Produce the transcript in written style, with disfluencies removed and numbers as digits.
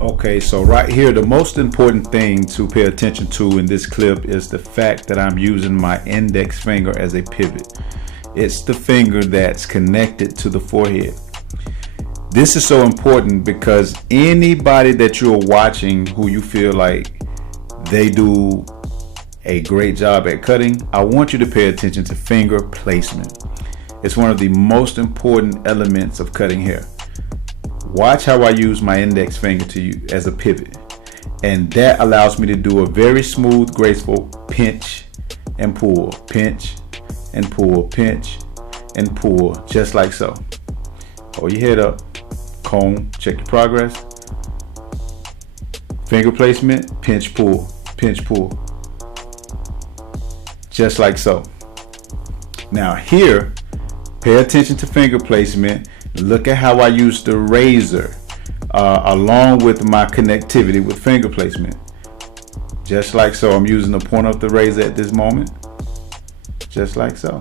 Okay, so right here, the most important thing to pay attention to in this clip is the fact that I'm using my index finger as a pivot. It's the finger that's connected to the forehead. This is so important because anybody that you're watching who you feel like they do a great job at cutting, I want you to pay attention to finger placement. It's one of the most important elements of cutting hair. Watch how I use my index finger as a pivot, and that allows me to do a very smooth, graceful pinch and pull, pinch and pull, pinch and pull, just like so. Hold your head up, comb, check your progress. Finger placement, pinch, pull, just like so. Now here, pay attention to finger placement. Look at how I use the razor along with my connectivity with finger placement. Just like so. I'm using the point of the razor at this moment. Just like so.